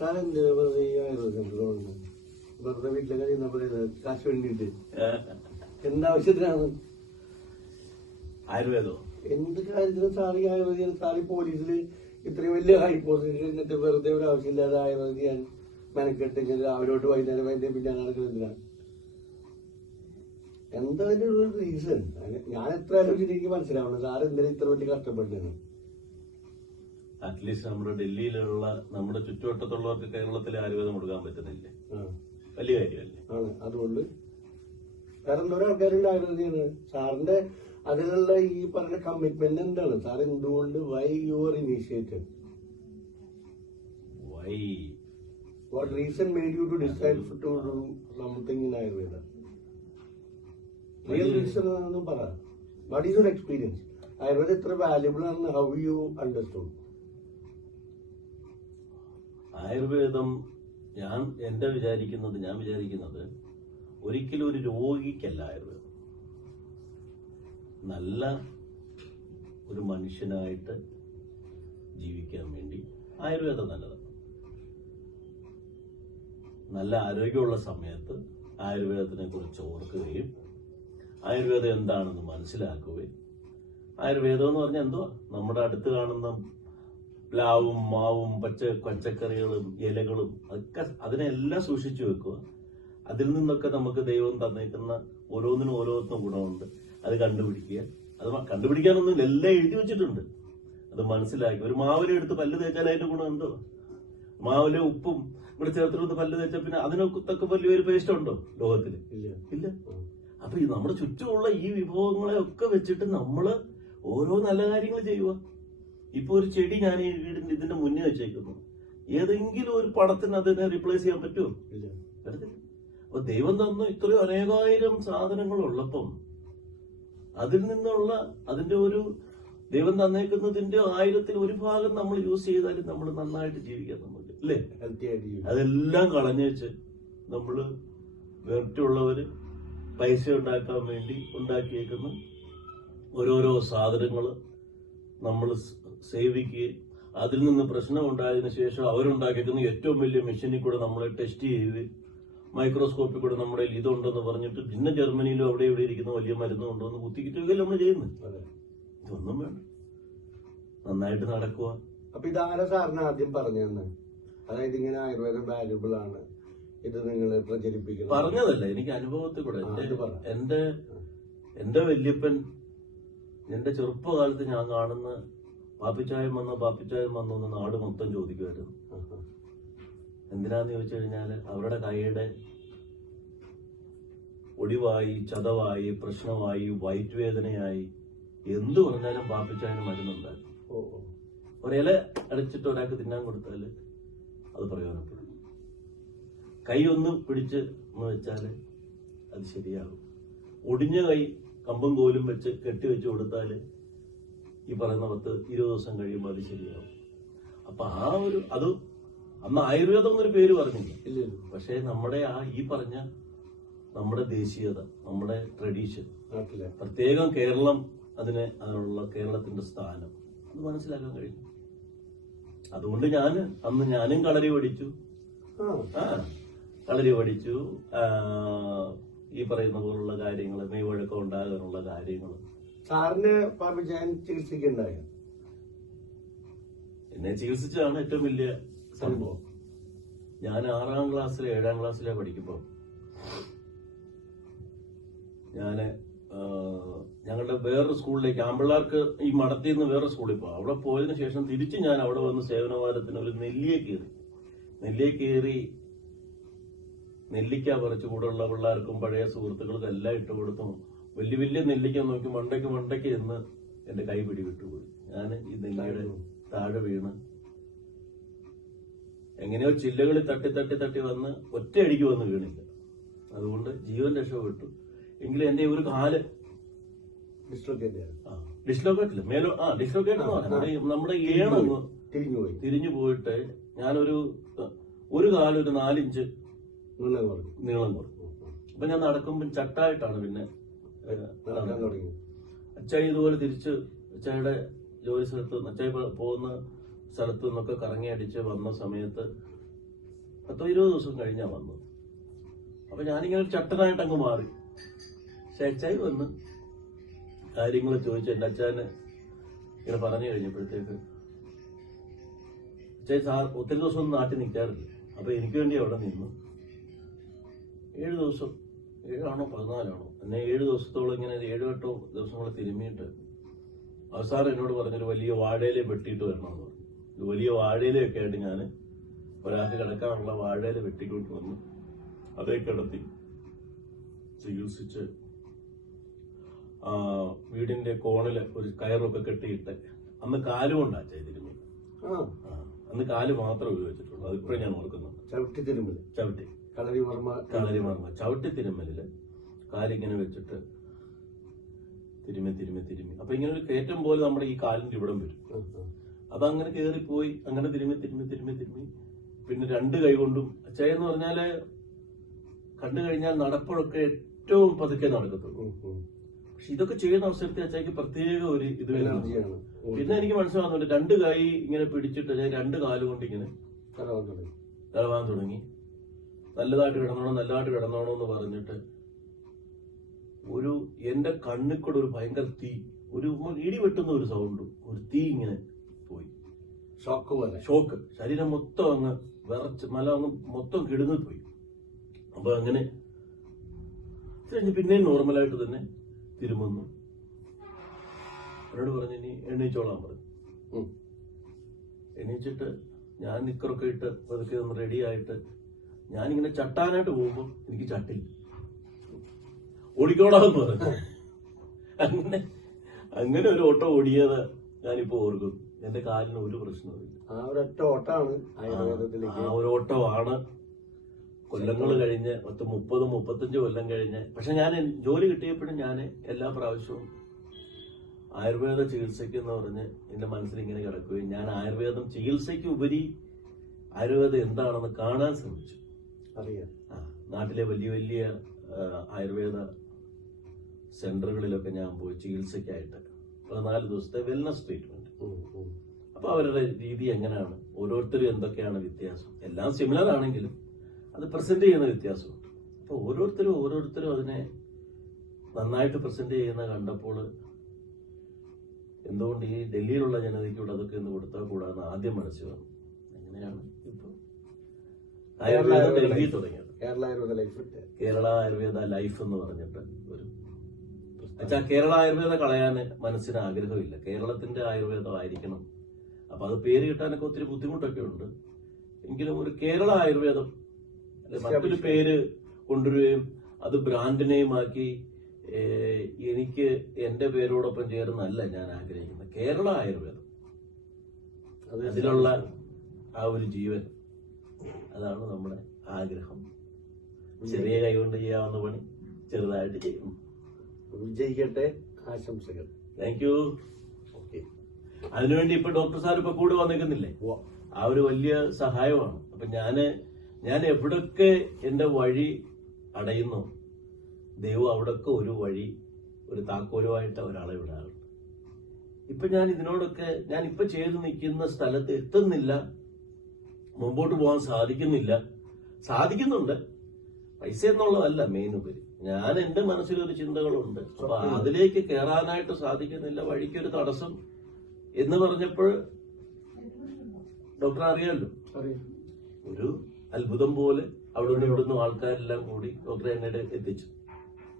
Sir എന്ത് വെറുതെ വെറുതെ വീട്ടിലൊക്കെ ചെയ്യുന്നപ്പോൾ കാശ് വേണ്ടിയിട്ട് എന്താവശ്യത്തിനാണ് ആയുർവേദോ? എന്ത് കാര്യത്തിനും സാറി ആയുർവേദിയാണ്. സാറി പോലീസിൽ ഇത്രയും വലിയ ഹൈ പൊസിഷൻ എന്നിട്ട് വെറുതെ ഒരു ആവശ്യമില്ലാതെ ആയുർവേദം ചെയ്യാൻ മെനക്കെട്ട് രാവിലോട്ട് വൈകുന്നേരം വൈകുന്നേരം പിന്നെ നടക്കുന്നതിനാണ്. എന്താ അതിന്റെ ഒരു റീസൺ? ഞാൻ എത്ര ആലോചിച്ചിട്ട് എനിക്ക് മനസ്സിലാവണം സാർ എന്തിനാ ഇത്ര വലിയ കഷ്ടപ്പെട്ടത്. അറ്റ്ലീസ്റ്റ് നമ്മുടെ ഡൽഹിയിലുള്ള നമ്മുടെ ചുറ്റുവട്ടത്തുള്ളവർക്ക് കേരളത്തിലെ ആയുർവേദം കൊടുക്കാൻ പറ്റുന്നില്ല. വലിയ കാര്യമല്ലേ? ആണ്. അതുകൊണ്ട് വേറെ എന്തോരം ആൾക്കാരുണ്ട് ആയുർവേദിയാണ്. സാറിന്റെ അതിനുള്ള ഈ പറഞ്ഞ കമ്മിറ്റ്മെന്റ് എന്താണ് സാർ? എന്തുകൊണ്ട് why your initiated? Why what reason made you to decide to do something in Ayurveda? Real reason എന്ന് പറ. What is your experience? ആയുർവേദം എത്ര വാല്യുബിൾ ആണെന്ന് ഹൗ യു അണ്ടർസ്റ്റുഡ്? ആയുർവേദം ഞാൻ വിചാരിക്കുന്നത് ഒരിക്കലും ഒരു രോഗിക്കല്ല ആയുർവേദം. നല്ല ഒരു മനുഷ്യനായിട്ട് ജീവിക്കാൻ വേണ്ടി ആയുർവേദം നല്ലതാണ്. നല്ല ആരോഗ്യമുള്ള സമയത്ത് ആയുർവേദത്തിനെ കുറിച്ച് ഓർക്കുകയും ആയുർവേദം എന്താണെന്ന് മനസ്സിലാക്കുകയും, ആയുർവേദം എന്ന് പറഞ്ഞാൽ എന്തുവാ? നമ്മുടെ അടുത്ത് കാണുന്ന പ്ലാവും മാവും പച്ചക്കറികളും ഇലകളും ഒക്കെ അതിനെല്ലാം സൂക്ഷിച്ചു വെക്കുക. അതിൽ നിന്നൊക്കെ നമുക്ക് ദൈവം തന്നേക്കുന്ന ഓരോന്നിനും ഗുണമുണ്ട്. അത് കണ്ടുപിടിക്കുക. അത് കണ്ടുപിടിക്കാനൊന്നും എല്ലാം എഴുതി വെച്ചിട്ടുണ്ട്. അത് മനസ്സിലാക്കി ഒരു മാവിലെ എടുത്ത് പല്ല് തേച്ചാൽ അതിന്റെ ഗുണം എന്തോ? മാവിലെ ഉപ്പും ഇവിടെ ചേർത്തിട്ട് പല്ല് തേച്ചാൽ പിന്നെ അതിനൊക്കെ വലിയൊരു പേസ്റ്റ് ഉണ്ടോ ലോകത്തിൽ? ഇല്ല. അപ്പൊ നമ്മുടെ ചുറ്റുമുള്ള ഈ വിഭവങ്ങളെ ഒക്കെ വെച്ചിട്ട് നമ്മള് ഓരോ നല്ല കാര്യങ്ങൾ ചെയ്യുക. ഇപ്പൊ ഒരു ചെടി ഞാൻ ഈ വീടിന്റെ ഇതിന്റെ മുന്നേ വെച്ചേക്കുന്നു. ഏതെങ്കിലും ഒരു പടത്തിന് അതിനെ റീപ്ലേസ് ചെയ്യാൻ പറ്റുമോ? പറ്റത്തില്ല. അപ്പൊ ദൈവം തന്ന ഇത്രയും അനേകായിരം സാധനങ്ങൾ ഉള്ളപ്പം അതിൽ നിന്നുള്ള അതിന്റെ ഒരു ദൈവം തന്നേക്കുന്നതിന്റെ 1000-ൽ 1 ഭാഗം നമ്മൾ യൂസ് ചെയ്താലും നമ്മൾ നന്നായിട്ട് ജീവിക്കാൻ നമുക്ക് അല്ലേ? അതെല്ലാം കളഞ്ഞേച്ച് നമ്മള് മറ്റുള്ളവര് പൈസ ഉണ്ടാക്കാൻ വേണ്ടി ഉണ്ടാക്കിയേക്കുന്ന ഓരോരോ സാധനങ്ങള് നമ്മൾ സേവിക്കുകയും അതിൽ നിന്ന് പ്രശ്നം ഉണ്ടായതിനു ശേഷം അവരുണ്ടാക്കിയേക്കുന്ന ഏറ്റവും വലിയ മെഷീനിൽ കൂടെ നമ്മളെ ടെസ്റ്റ് ചെയ്ത് മൈക്രോസ്കോപ്പിൽ കൂടെ നമ്മുടെ ഇതുണ്ടെന്ന് പറഞ്ഞിട്ട് പിന്നെ ജർമ്മനിയിലും അവിടെ ഇവിടെ ഇരിക്കുന്ന വലിയ മരുന്ന് കൊണ്ടുവന്ന് കുത്തിക്കിട്ടുകയല്ലേ നമ്മൾ ചെയ്യുന്നത്. ഇതൊന്നും വേണം, നന്നായിട്ട് നടക്കുക. അപ്പൊ ഇതാരാ സാറിന് ആദ്യം പറഞ്ഞു തന്നെ? അതായത് ഇങ്ങനെ ആയുർവേദം വാല്യുബിൾ ആണ്, ഇത് നിങ്ങൾ പ്രചരിപ്പിക്കണം പറഞ്ഞതല്ല, എനിക്ക് അനുഭവത്തിൽ കൂടെ. എന്റെ വല്യപ്പൻ എന്റെ ചെറുപ്പകാലത്ത് ഞാൻ കാണുന്ന പാപ്പിച്ചായം വന്നോ എന്ന് നാട് മൊത്തം ചോദിക്കുമായിരുന്നു. എന്തിനാന്ന് ചോദിച്ചു കഴിഞ്ഞാല് അവരുടെ കൈയുടെ ഒടിവായി, ചതവായി, പ്രശ്നമായി, വയറ്റുവേദനയായി, എന്തു പറഞ്ഞാലും പാപ്പിച്ചായന് മരുന്നുണ്ടായിരുന്നു. ഒരില അടച്ചിട്ട് ഒരാൾക്ക് തിന്നാൻ കൊടുത്താല് അത് പ്രയോജനപ്പെടും. കൈ ഒന്ന് പിടിച്ച് എന്ന് വെച്ചാല് അത് ശരിയാകും. ഒടിഞ്ഞ കൈ കമ്പും കോലും വെച്ച് കെട്ടിവെച്ച് കൊടുത്താല് ഈ പറയുന്ന 10-20 ദിവസം കഴിയുമ്പോൾ അത് ശരിയാവും. അപ്പൊ അത് അന്ന് ആയുർവേദം എന്നൊരു പേര് പറഞ്ഞില്ല. പക്ഷെ നമ്മുടെ ഈ പറഞ്ഞ നമ്മുടെ ദേശീയത, നമ്മുടെ ട്രഡീഷൻ, പ്രത്യേകം കേരളം, അതിനുള്ള കേരളത്തിന്റെ സ്ഥാനം അത് മനസ്സിലാക്കാൻ കഴിയും. അതുകൊണ്ട് ഞാനും കളരി പഠിച്ചു. ഈ പറയുന്ന പോലുള്ള കാര്യങ്ങൾ, മെയ്വഴക്കം ഉണ്ടാകാനുള്ള കാര്യങ്ങൾ. സാറിന് പാപ്പിച്ചായൻ ചികിത്സിക്കുണ്ടായ? എന്നെ ചികിത്സിച്ചതാണ് ഏറ്റവും വലിയ സംഭവം. ഞാൻ 6ാം ക്ലാസ്സിലെ 7ാം ക്ലാസ്സിലെ പഠിക്കുമ്പോൾ ഞങ്ങളുടെ വേറൊരു സ്കൂളിലേക്ക്, ആമ്പിള്ളാർക്ക് ഈ മടത്തിൽ നിന്ന് വേറെ സ്കൂളിൽ പോകാം. അവിടെ പോയതിനു ശേഷം തിരിച്ച് ഞാൻ അവിടെ വന്ന് സേവനവാരത്തിന് ഒരു നെല്ലിയെ കയറി നെല്ലിക്ക പറിച്ചു കൂടെയുള്ള പിള്ളേർക്കും പഴയ സുഹൃത്തുക്കൾക്കും എല്ലാം ഇട്ട് കൊടുത്തു. വലിയ നെല്ലിക്ക നോക്കി മണ്ടയ്ക്ക് എന്ന് എന്റെ കൈ പിടിവിട്ടുപോയി. ഞാൻ ഈ നെല്ലിയുടെ താഴെ വീണ് എങ്ങനെയോ ചില്ലകളിൽ തട്ടി വന്ന് ഒറ്റയടിക്ക് വന്ന് വീണില്ല. അതുകൊണ്ട് ജീവൻ രക്ഷപ്പെട്ടു. എങ്കിലും എന്റെ ഒരു കാല് ഡിസ്ലോക്കേറ്റില്ല, ഡിസ്ലോക്കേറ്റ് എന്ന് പറഞ്ഞാൽ നമ്മുടെ ഏണൊന്ന് തിരിഞ്ഞു പോയിട്ട് ഞാനൊരു കാലൊരു 4 ഇഞ്ച് നീളം കുറഞ്ഞു. അപ്പൊ ഞാൻ നടക്കുമ്പോൾ ചട്ടായിട്ടാണ് പിന്നെ അച്ചായി ഇതുപോലെ തിരിച്ച് അച്ചായിയുടെ ജോലി സ്ഥലത്ത് അച്ചായി പോകുന്ന സ്ഥലത്തു നിന്നൊക്കെ കറങ്ങി അടിച്ച് വന്ന സമയത്ത് 10-20 ദിവസം കഴിഞ്ഞാ വന്നു. അപ്പൊ ഞാനിങ്ങനെ ഒരു ചട്ടനായിട്ട് അങ്ങ് മാറി. പക്ഷെ അച്ചായി വന്ന് കാര്യങ്ങൾ ചോദിച്ചു. എന്റെ അച്ഛന് ഇങ്ങനെ പറഞ്ഞു കഴിഞ്ഞപ്പോഴത്തേക്ക് അച്ചായി സാർ ഒത്തിരി ദിവസം ഒന്നും നാട്ടിൽ നിൽക്കാറില്ല. അപ്പൊ എനിക്ക് വേണ്ടി അവിടെ നിന്നു 7 ദിവസം, 7ആണോ 14ആണോ, എന്നെ 7 ദിവസത്തോളം ഇങ്ങനെ 7-8 ദിവസങ്ങളെ തിരുമ്മിയിട്ട് അവസാനം എന്നോട് പറഞ്ഞൊരു വലിയ വാഴയില വെട്ടിയിട്ട് വരണമെന്ന് പറഞ്ഞു. ഒരു വലിയ വാഴയിലയൊക്കെ ആയിട്ട് ഞാൻ ഒരാൾക്ക് കിടക്കാനുള്ള വാഴയില വെട്ടിക്കൊണ്ട് വന്നു. അതേ കിടത്തി ചികിത്സിച്ച് വീടിന്റെ കോണില് ഒരു കയറൊക്കെ കെട്ടിയിട്ട് അന്ന് കാലുകൊണ്ടാ ചെയ്തിരുന്നു. അന്ന് കാല് മാത്രമേ ഉപയോഗിച്ചിട്ടുള്ളൂ. അതിപ്പോഴും ഞാൻ ഓർക്കുന്നു. ചവിട്ടി കളരിമർമ്മ ചവിട്ടി തിരുമ്മലില് കാലിങ്ങനെ വെച്ചിട്ട് തിരുമ്മി. അപ്പൊ ഇങ്ങനെ ഒരു കയറ്റം പോലെ നമ്മുടെ ഈ കാലിന്റെ ഇവിടം വരും. അതങ്ങനെ കയറിപ്പോയി. അങ്ങനെ തിരുമ്മി. പിന്നെ 2 കൈ കൊണ്ടും അച്ചായെന്ന് പറഞ്ഞാല് കണ്ടു കഴിഞ്ഞാൽ നടപ്പോഴൊക്കെ ഏറ്റവും പതുക്കെ നടക്കത്തുള്ളൂ. പക്ഷെ ഇതൊക്കെ ചെയ്യുന്ന അവസരത്തിൽ അച്ചായ്ക്ക് പ്രത്യേക ഒരു ഇത് വരുന്നതാണ്. പിന്നെ എനിക്ക് മനസ്സിലാവുന്നുണ്ട് 2 കൈ ഇങ്ങനെ പിടിച്ചിട്ട് ഞാൻ 2 കാല് കൊണ്ട് ഇങ്ങനെ തളവാൻ തുടങ്ങി. നല്ലതായിട്ട് കിടന്നോണം എന്ന് പറഞ്ഞിട്ട് എന്റെ കണ്ണിൽ കൂടെ ഒരു ഭയങ്കര തീ, ഒരു ഇടി വെട്ടുന്ന ഒരു സൗണ്ട്, ഒരു തീ ഇങ്ങനെ പോയി. ഷോക്ക്. ശരീരം മൊത്തം അങ്ങ് വിറച്ച് അങ്ങ് മൊത്തം കിടന്നുപോയി. അപ്പൊ അങ്ങനെ കഴിഞ്ഞ് പിന്നെയും നോർമലായിട്ട് തന്നെ തിരുമുന്നു. എന്നോട് പറഞ്ഞു ഇനി എണ്ണീച്ചോളാൻ പറഞ്ഞു. എണീച്ചിട്ട് ഞാൻ നിക്കറൊക്കെ ഇട്ട് അതൊക്കെ ഒന്ന് റെഡിയായിട്ട് ഞാനിങ്ങനെ ചട്ടാനായിട്ട് പോകുമ്പോ എനിക്ക് ചട്ടില്ല. ഓടിക്കോളാന്ന് പറഞ്ഞു. അങ്ങനെ ഒരു ഓട്ടം ഓടിയത് ഞാനിപ്പോ ഓർക്കുന്നു. എന്റെ കാലിന് ഒരു പ്രശ്നമില്ല. ആ ഒരു ഓട്ടമാണ് കൊല്ലങ്ങൾ കഴിഞ്ഞ് 30-35 കൊല്ലം കഴിഞ്ഞ്. പക്ഷെ ഞാൻ ജോലി കിട്ടിയപ്പോഴും ഞാൻ എല്ലാ പ്രാവശ്യവും ആയുർവേദ ചികിത്സയ്ക്ക് എന്ന് പറഞ്ഞ് എന്റെ മനസ്സിൽ ഇങ്ങനെ കിടക്കുകയും ഞാൻ ആയുർവേദം ചികിത്സയ്ക്ക് ഉപരി ആയുർവേദം എന്താണെന്ന് കാണാൻ ശ്രമിച്ചു. നാട്ടിലെ വലിയ ആയുർവേദ സെന്ററുകളിലൊക്കെ ഞാൻ പോയി ചികിത്സയ്ക്കായിട്ട് 14 ദിവസത്തെ വെൽനസ് ട്രീറ്റ്മെന്റ്. അപ്പൊ അവരുടെ രീതി എങ്ങനെയാണ്, ഓരോരുത്തരും എന്തൊക്കെയാണ് വ്യത്യാസം, എല്ലാം സിമിലർ ആണെങ്കിലും അത് പ്രസന്റ് ചെയ്യുന്ന വ്യത്യാസമുണ്ട്. അപ്പൊ ഓരോരുത്തരും അതിനെ നന്നായിട്ട് പ്രസന്റ് ചെയ്യുന്ന കണ്ടപ്പോൾ എന്തുകൊണ്ട് ഈ ഡൽഹിയിലുള്ള ജനതയ്ക്കൂടെ അതൊക്കെ ഒന്ന് കൊടുത്താൽ കൂടാന്ന് ആദ്യം മനസ്സിൽ വന്നു. എങ്ങനെയാണ് ഇപ്പൊ ആയുർവേദം ഡൽഹി തുടങ്ങിയത്. കേരള ആയുർവേദ ലൈഫ് എന്ന് പറഞ്ഞിട്ട് കേരള ആയുർവേദ കളയാന് മനസ്സിന് ആഗ്രഹമില്ല. കേരളത്തിന്റെ ആയുർവേദം ആയിരിക്കണം. അപ്പൊ അത് പേര് കിട്ടാനൊക്കെ ഒത്തിരി ബുദ്ധിമുട്ടൊക്കെ ഉണ്ട്. എങ്കിലും ഒരു കേരള ആയുർവേദം മറ്റൊരു പേര് കൊണ്ടുവരികയും അത് ബ്രാൻഡ് നെയിം ആക്കി എനിക്ക് എന്റെ പേരോടൊപ്പം ചേർന്നല്ല ഞാൻ ആഗ്രഹിക്കുന്നത്. കേരള ആയുർവേദം അതിലുള്ള ആ ഒരു ജീവൻ, അതാണ് നമ്മുടെ ആഗ്രഹം. ചെറിയ കൈകൊണ്ട് ചെയ്യാവുന്ന പണി ചെറുതായിട്ട് ചെയ്യും. വിജയിക്കട്ടെ. ആശംസകൾ. Thank you. അതിനുവേണ്ടി ഇപ്പൊ ഡോക്ടർ സാർ ഇപ്പൊ കൂടെ വന്നിരിക്കുന്നില്ലേ, ആ ഒരു വലിയ സഹായമാണ്. അപ്പൊ ഞാൻ എവിടൊക്കെ എന്റെ വഴി അടയുന്നു, ദൈവം അവിടൊക്കെ ഒരു വഴി, ഒരു താക്കോലുമായിട്ട് ഒരാളെ വിടാറുണ്ട്. ഇപ്പൊ ഞാൻ ഇതിനോടൊക്കെ ഞാൻ ഇപ്പൊ ചെയ്തു നിൽക്കുന്ന സ്ഥലത്ത് എത്തുന്നില്ല, മുമ്പോട്ട് പോകാൻ സാധിക്കുന്നുണ്ട്. പൈസ എന്നുള്ളതല്ല മെയിൻ ഉപരി. ഞാൻ എന്റെ മനസ്സിലൊരു ചിന്തകളുണ്ട്. അപ്പൊ അതിലേക്ക് കയറാനായിട്ട് സാധിക്കുന്നില്ല, വഴിക്കൊരു തടസ്സം എന്ന് പറഞ്ഞപ്പോൾ ഡോക്ടർ അറിയാമല്ലോ, ഒരു അത്ഭുതം പോലെ അവിടെ നിന്ന് ഇവിടുന്ന് ആൾക്കാരെല്ലാം കൂടി ഡോക്ടറെ എന്നെ എത്തിച്ചു.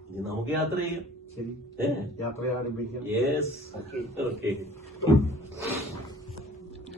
ഇനി നമുക്ക് യാത്ര ചെയ്യാം. യാത്ര ആരംഭിക്കാം. Yes, okay.